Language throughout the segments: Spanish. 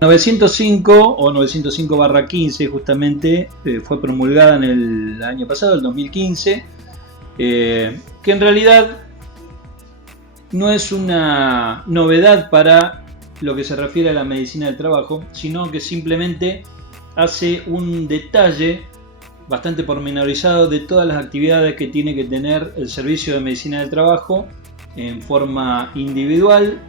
905 o 905/15 justamente fue promulgada en el año pasado, el 2015, que en realidad no es una novedad para lo que se refiere a la medicina del trabajo, sino que simplemente hace un detalle bastante pormenorizado de todas las actividades que tiene que tener el servicio de medicina del trabajo en forma individual,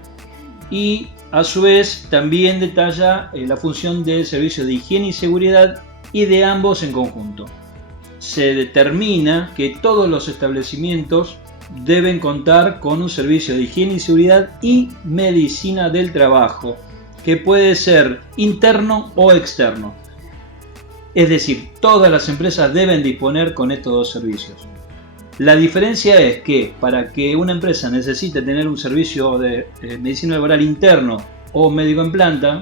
y a su vez también detalla la función del servicio de higiene y seguridad y de ambos en conjunto. Se determina que todos los establecimientos deben contar con un servicio de higiene y seguridad y medicina del trabajo, que puede ser interno o externo. Es decir, todas las empresas deben disponer con estos dos servicios. La diferencia es que para que una empresa necesite tener un servicio de medicina laboral interno o médico en planta,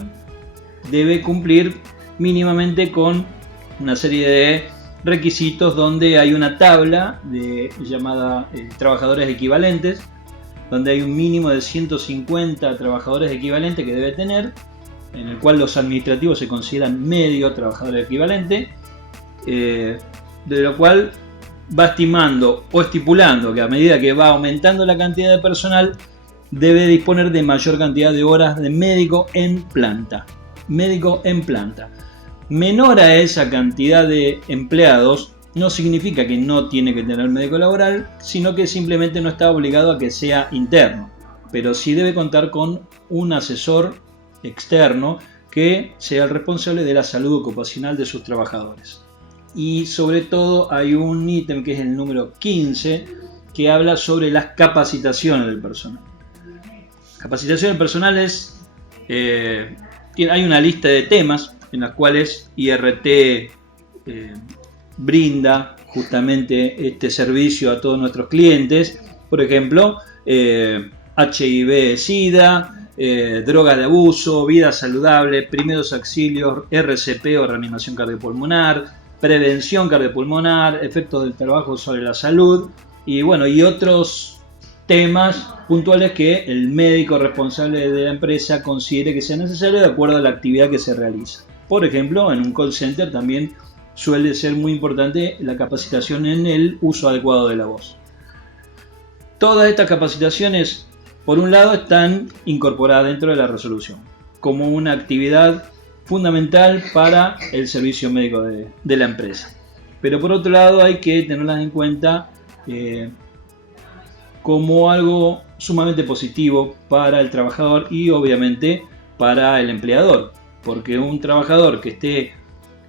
debe cumplir mínimamente con una serie de requisitos donde hay una tabla llamada trabajadores equivalentes, donde hay un mínimo de 150 trabajadores equivalentes que debe tener, en el cual los administrativos se consideran medio trabajador equivalente, de lo cual va estimando o estipulando que a medida que va aumentando la cantidad de personal, debe disponer de mayor cantidad de horas de médico en planta. Médico en planta. Menor a esa cantidad de empleados no significa que no tiene que tener médico laboral, sino que simplemente no está obligado a que sea interno, pero sí debe contar con un asesor externo que sea el responsable de la salud ocupacional de sus trabajadores. Y sobre todo hay un ítem que es el número 15, que habla sobre las capacitaciones del personal. Capacitación del personal hay una lista de temas en las cuales IRT brinda justamente este servicio a todos nuestros clientes. Por ejemplo, HIV-Sida, drogas de abuso, vida saludable, primeros auxilios, RCP o reanimación cardiopulmonar, prevención cardiopulmonar, efectos del trabajo sobre la salud y otros temas puntuales que el médico responsable de la empresa considere que sea necesario de acuerdo a la actividad que se realiza. Por ejemplo, en un call center también suele ser muy importante la capacitación en el uso adecuado de la voz. Todas estas capacitaciones, por un lado, están incorporadas dentro de la resolución como una actividad fundamental para el servicio médico de la empresa. Pero por otro lado hay que tenerlas en cuenta como algo sumamente positivo para el trabajador y obviamente para el empleador, porque un trabajador que esté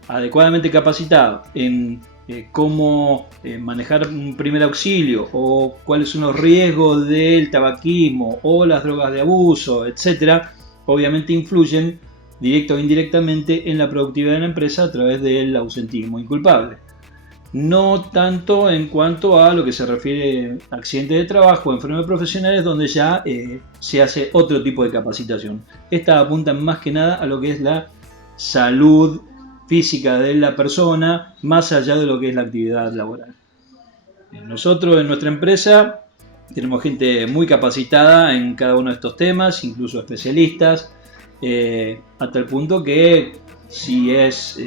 adecuadamente capacitado en cómo manejar un primer auxilio o cuáles son los riesgos del tabaquismo o las drogas de abuso, etcétera, obviamente influyen directa o indirectamente en la productividad de la empresa a través del ausentismo inculpable. No tanto en cuanto a lo que se refiere a accidentes de trabajo o enfermedades profesionales, donde ya se hace otro tipo de capacitación. Estas apuntan más que nada a lo que es la salud física de la persona, más allá de lo que es la actividad laboral. Nosotros en nuestra empresa tenemos gente muy capacitada en cada uno de estos temas, incluso especialistas, hasta el punto que si es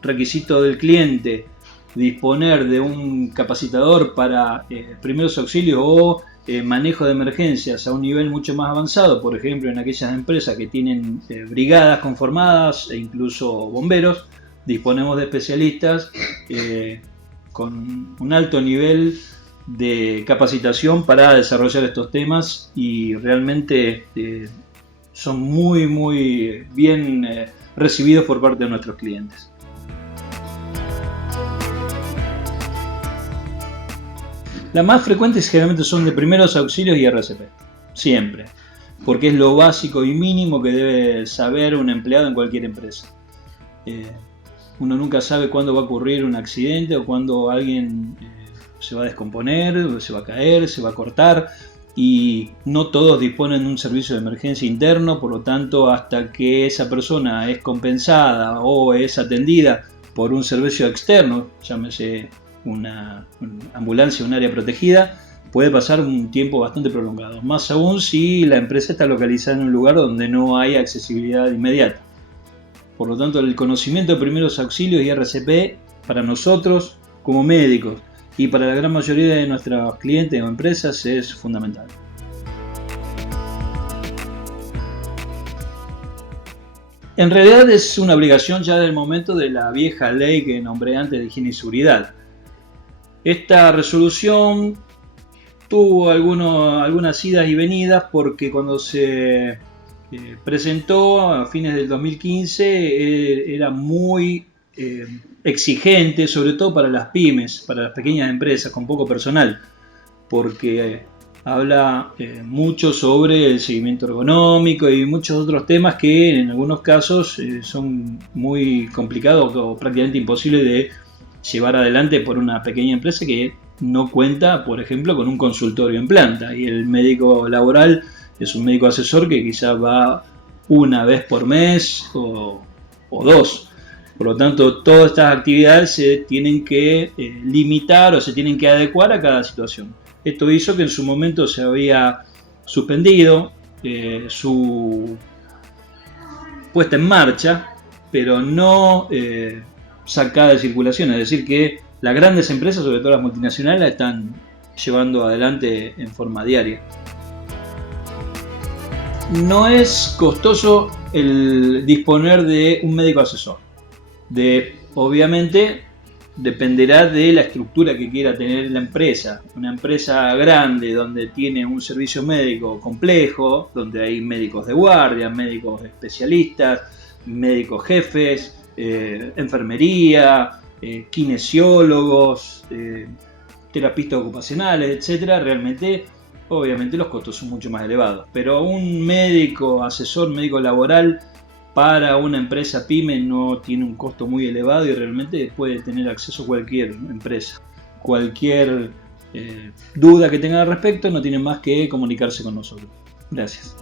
requisito del cliente disponer de un capacitador para primeros auxilios o manejo de emergencias a un nivel mucho más avanzado, por ejemplo en aquellas empresas que tienen brigadas conformadas e incluso bomberos, disponemos de especialistas con un alto nivel de capacitación para desarrollar estos temas y realmente son muy bien recibidos por parte de nuestros clientes. Las más frecuentes generalmente son de primeros auxilios y RCP, siempre, porque es lo básico y mínimo que debe saber un empleado en cualquier empresa. Uno nunca sabe cuándo va a ocurrir un accidente o cuándo alguien se va a descomponer, se va a caer, se va a cortar, y no todos disponen de un servicio de emergencia interno, por lo tanto hasta que esa persona es compensada o es atendida por un servicio externo, llámese una ambulancia, un área protegida, puede pasar un tiempo bastante prolongado, más aún si la empresa está localizada en un lugar donde no hay accesibilidad inmediata. Por lo tanto, el conocimiento de primeros auxilios y RCP para nosotros como médicos y para la gran mayoría de nuestros clientes o empresas es fundamental. En realidad es una obligación ya del momento de la vieja ley que nombré antes de higiene y seguridad. Esta resolución tuvo algunas idas y venidas porque cuando se presentó a fines del 2015 era muy exigente, sobre todo para las pymes, para las pequeñas empresas con poco personal, porque habla mucho sobre el seguimiento ergonómico y muchos otros temas que en algunos casos son muy complicados o prácticamente imposibles de llevar adelante por una pequeña empresa que no cuenta, por ejemplo, con un consultorio en planta, y el médico laboral es un médico asesor que quizás va una vez por mes o dos. Por lo tanto, todas estas actividades se tienen que limitar o se tienen que adecuar a cada situación. Esto hizo que en su momento se había suspendido su puesta en marcha, pero no sacada de circulación. Es decir, que las grandes empresas, sobre todo las multinacionales, la están llevando adelante en forma diaria. No es costoso el disponer de un médico asesor. Obviamente dependerá de la estructura que quiera tener la empresa. Una empresa grande donde tiene un servicio médico complejo, donde hay médicos de guardia, médicos especialistas, médicos jefes, enfermería, kinesiólogos, terapistas ocupacionales, etcétera. Realmente, obviamente los costos son mucho más elevados. Pero un médico asesor, médico laboral, para una empresa pyme no tiene un costo muy elevado y realmente puede tener acceso a cualquier empresa. Cualquier duda que tenga al respecto no tiene más que comunicarse con nosotros. Gracias.